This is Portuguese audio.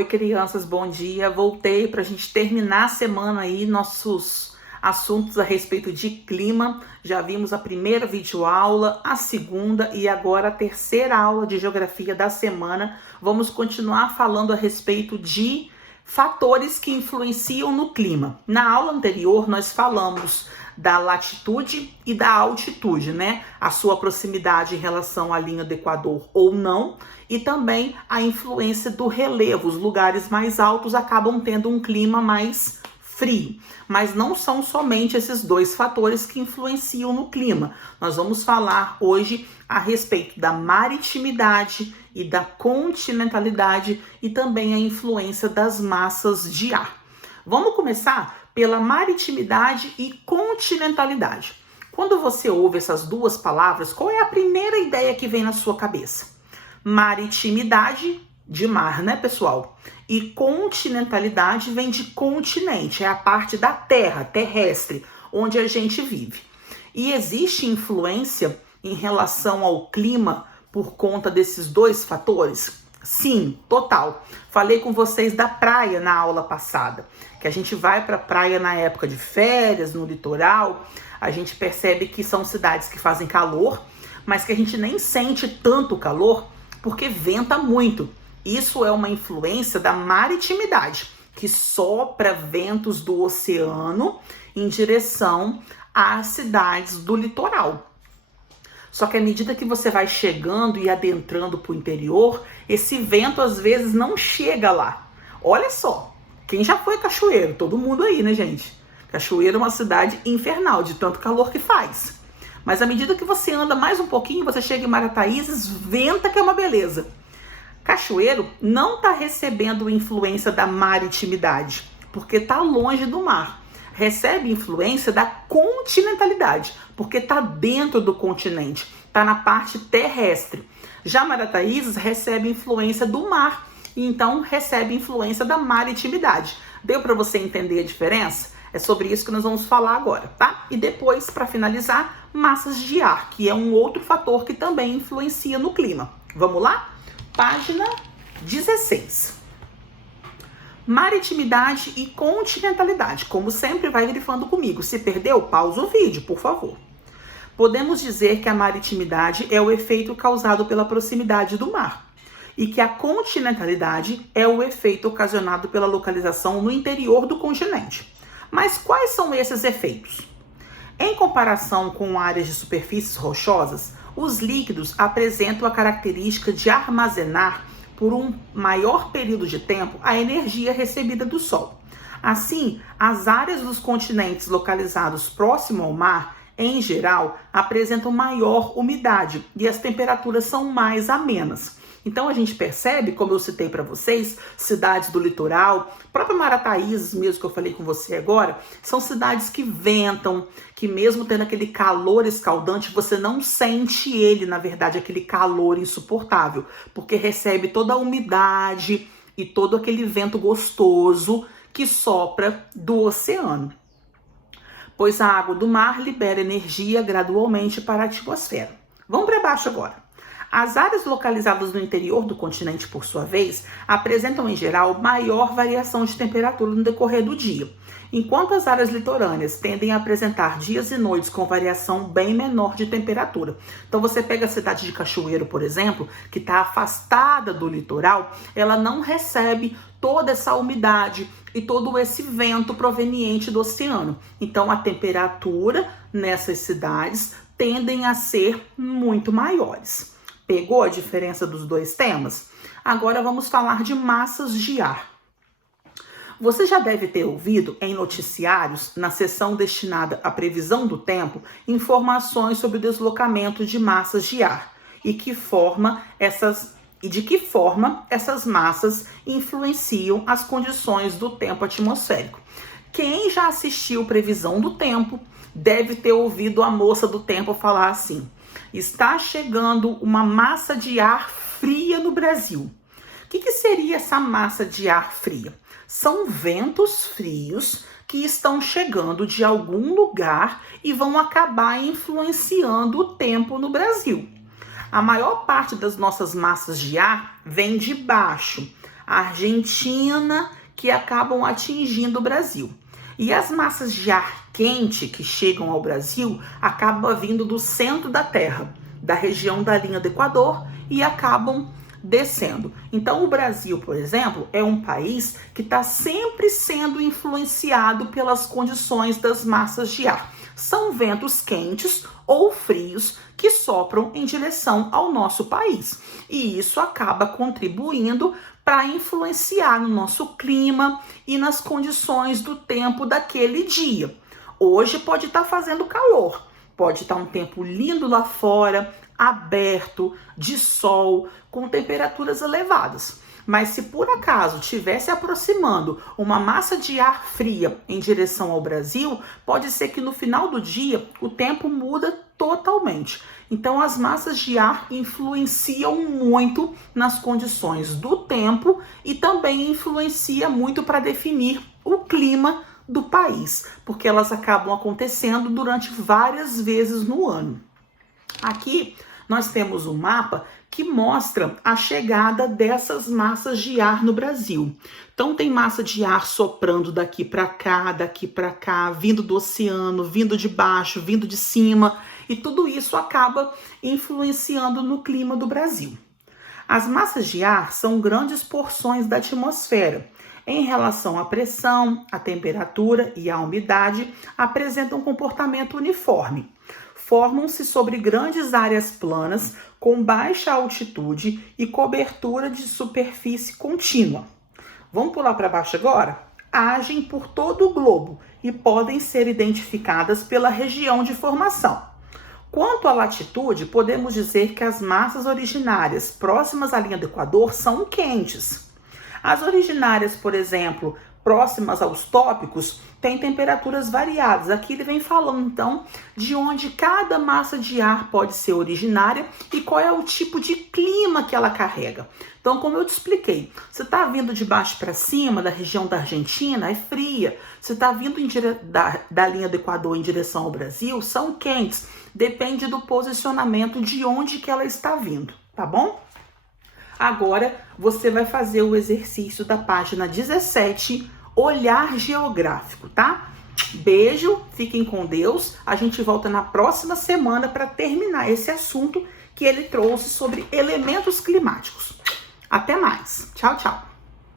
Oi, crianças, bom dia. Voltei para a gente terminar a semana aí, nossos assuntos a respeito de clima. Já vimos a primeira videoaula, a segunda e agora a terceira aula de geografia da semana. Vamos continuar falando a respeito de fatores que influenciam no clima. Na aula anterior, nós falamos da latitude e da altitude, né? A sua proximidade em relação à linha do Equador ou não, e também a influência do relevo. Os lugares mais altos acabam tendo um clima mais frio, mas não são somente esses dois fatores que influenciam no clima. Nós vamos falar hoje a respeito da maritimidade e da continentalidade e também a influência das massas de ar. Vamos começar pela maritimidade e continentalidade. Quando você ouve essas duas palavras, qual é a primeira ideia que vem na sua cabeça? Maritimidade, de mar, né, pessoal? E continentalidade vem de continente, é a parte da terra, terrestre, onde a gente vive. E existe influência em relação ao clima por conta desses dois fatores? Sim, total. Falei com vocês da praia na aula passada, que a gente vai para a praia na época de férias, no litoral, a gente percebe que são cidades que fazem calor, mas que a gente nem sente tanto calor porque venta muito. Isso é uma influência da maritimidade, que sopra ventos do oceano em direção às cidades do litoral. Só que à medida que você vai chegando e adentrando para o interior, esse vento às vezes não chega lá. Olha só, quem já foi a Cachoeiro? Todo mundo aí, né, gente? Cachoeiro é uma cidade infernal, de tanto calor que faz. Mas à medida que você anda mais um pouquinho, você chega em Marataízes, venta que é uma beleza. Cachoeiro não está recebendo influência da maritimidade, porque está longe do mar. Recebe influência da continentalidade, porque está dentro do continente, está na parte terrestre. Já Marataízes recebe influência do mar, e então recebe influência da maritimidade. Deu para você entender a diferença? É sobre isso que nós vamos falar agora, tá? E depois, para finalizar, massas de ar, que é um outro fator que também influencia no clima. Vamos lá? Página 16. Maritimidade e continentalidade. Como sempre, vai grifando comigo. Se perdeu, pausa o vídeo, por favor. Podemos dizer que a maritimidade é o efeito causado pela proximidade do mar e que a continentalidade é o efeito ocasionado pela localização no interior do continente. Mas quais são esses efeitos? Em comparação com áreas de superfícies rochosas, os líquidos apresentam a característica de armazenar por um maior período de tempo a energia recebida do Sol. Assim, as áreas dos continentes localizados próximo ao mar, em geral, apresentam maior umidade e as temperaturas são mais amenas. Então a gente percebe, como eu citei para vocês, cidades do litoral, próprio Marataízes mesmo que eu falei com você agora, são cidades que ventam, que mesmo tendo aquele calor escaldante, você não sente ele, na verdade, aquele calor insuportável, porque recebe toda a umidade e todo aquele vento gostoso que sopra do oceano. Pois a água do mar libera energia gradualmente para a atmosfera. Vamos para baixo agora. As áreas localizadas no interior do continente, por sua vez, apresentam em geral maior variação de temperatura no decorrer do dia, enquanto as áreas litorâneas tendem a apresentar dias e noites com variação bem menor de temperatura. Então você pega a cidade de Cachoeiro, por exemplo, que está afastada do litoral, ela não recebe toda essa umidade e todo esse vento proveniente do oceano. Então a temperatura nessas cidades tendem a ser muito maiores. Pegou a diferença dos dois temas? Agora vamos falar de massas de ar. Você já deve ter ouvido em noticiários, na seção destinada à previsão do tempo, informações sobre o deslocamento de massas de ar e de que forma essas massas influenciam as condições do tempo atmosférico. Quem já assistiu Previsão do Tempo deve ter ouvido a moça do tempo falar assim: está chegando uma massa de ar fria no Brasil. O que seria essa massa de ar fria? São ventos frios que estão chegando de algum lugar e vão acabar influenciando o tempo no Brasil. A maior parte das nossas massas de ar vem de baixo. a Argentina, que acabam atingindo o Brasil. E as massas de ar quente que chegam ao Brasil acabam vindo do centro da Terra, da região da linha do Equador, e acabam descendo. Então, o Brasil, por exemplo, é um país que está sempre sendo influenciado pelas condições das massas de ar. São ventos quentes ou frios que sopram em direção ao nosso país. E isso acaba contribuindo para influenciar no nosso clima e nas condições do tempo daquele dia. Hoje pode estar fazendo calor, pode estar um tempo lindo lá fora, aberto, de sol, com temperaturas elevadas. Mas se por acaso estivesse aproximando uma massa de ar fria em direção ao Brasil, pode ser que no final do dia o tempo muda totalmente. Então as massas de ar influenciam muito nas condições do tempo e também influencia muito para definir o clima do país, porque elas acabam acontecendo durante várias vezes no ano. Aqui nós temos um mapa que mostra a chegada dessas massas de ar no Brasil. Então tem massa de ar soprando daqui para cá, vindo do oceano, vindo de baixo, vindo de cima, e tudo isso acaba influenciando no clima do Brasil. As massas de ar são grandes porções da atmosfera. Em relação à pressão, à temperatura e à umidade, apresentam um comportamento uniforme. Formam-se sobre grandes áreas planas com baixa altitude e cobertura de superfície contínua. Vamos pular para baixo agora? Agem por todo o globo e podem ser identificadas pela região de formação. Quanto à latitude, podemos dizer que as massas originárias próximas à linha do Equador são quentes. As originárias, por exemplo, próximas aos tópicos, têm temperaturas variadas. Aqui ele vem falando, então, de onde cada massa de ar pode ser originária e qual é o tipo de clima que ela carrega. Então, como eu te expliquei, você está vindo de baixo para cima, da região da Argentina, é fria. Você está vindo da linha do Equador em direção ao Brasil, são quentes. Depende do posicionamento de onde que ela está vindo, tá bom? Agora, você vai fazer o exercício da página 17, olhar geográfico, tá? Beijo, fiquem com Deus. A gente volta na próxima semana para terminar esse assunto que ele trouxe sobre elementos climáticos. Até mais. Tchau, tchau.